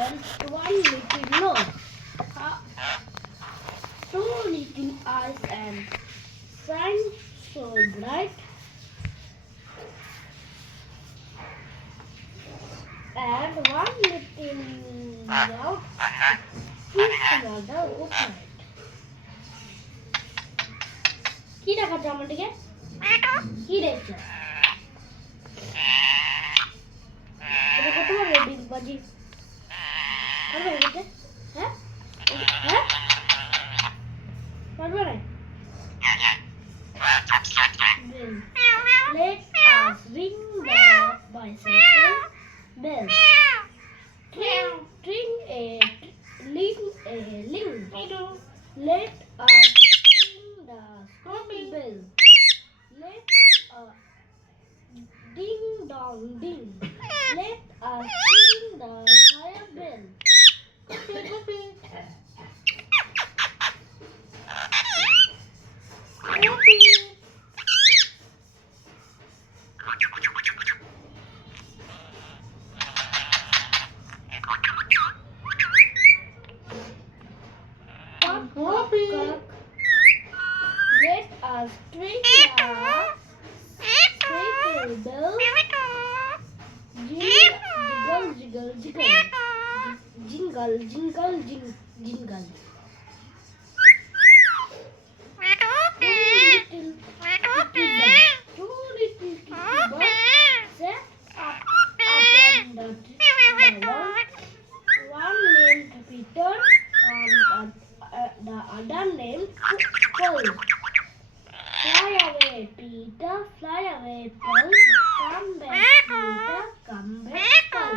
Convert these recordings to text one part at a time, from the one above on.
and one little nose. Two little eyes and shine so bright. And one little mouth kiss another good night. কি দেখাচ্ছ আমার দিকে? কি দেখছো? এটা কত বড় ডিম বাজি? পারবে এটা? হ্যাঁ? হ্যাঁ? পারবে না? Let us ring the bicycle bell. Tring, tring a ling a ling. Let us ring the school bell. Let ding dong ding. Let us ring the fire bell. Let us ring the cycle bell. Jingle, jingle, jingle. Jingle, jingle, jingle. Two little birds sat up on the wall. One named Peter and the other named Paul. Fly away, Peter, fly away, Paul. Come back, Peter, come back, Paul.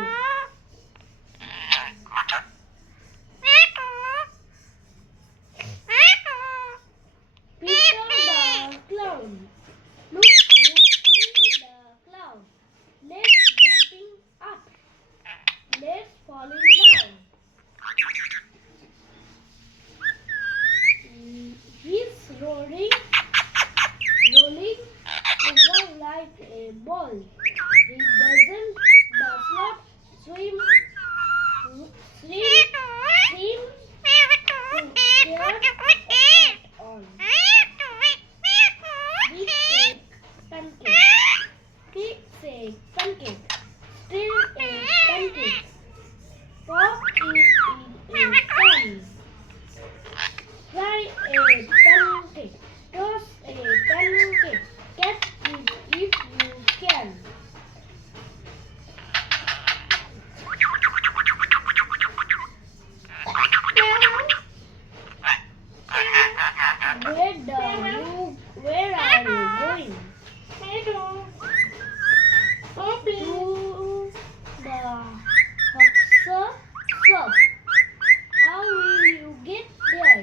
Peter the clown. Look in the cloud. Let's jumping up. Let's falling down. He's rolling over like a ball. He does not swim to care at all. Big shake pancake, still a pancake. Pop is in a pan. Fry a pancake, toss a pancake. Catch it if you can. Where are you going? To the Hoxer shop. How will you get there?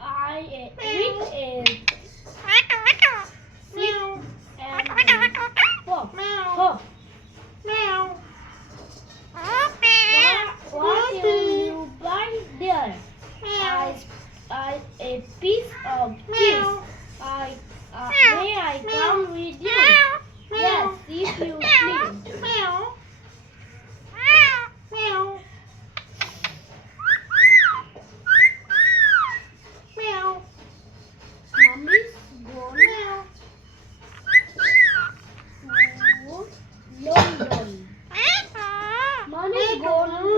I eat a sit and pop. Hop. What will you buy there? A piece of cheese. May I come with you? Yes, if you please. Mommy's gone to London. Mommy's gone to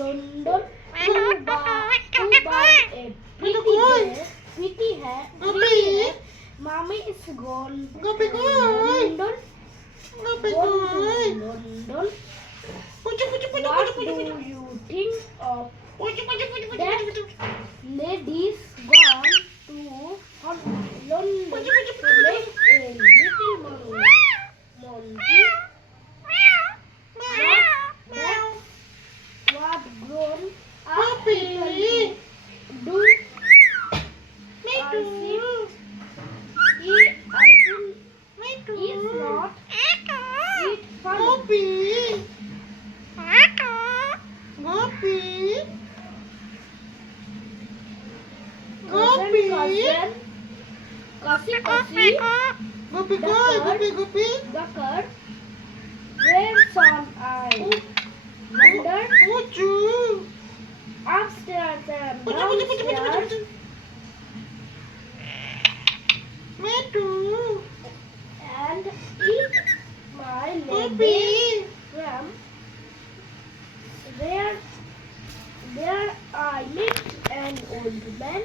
London to buy a pretty hair. Mommy is gone to London. What do you think of that? Ladies gone to London to make a little monkey. What grown up people do? I think it's not it funny. Cousin, ducker, where am downstairs. Me too. And eat my lady from there. There I met an old man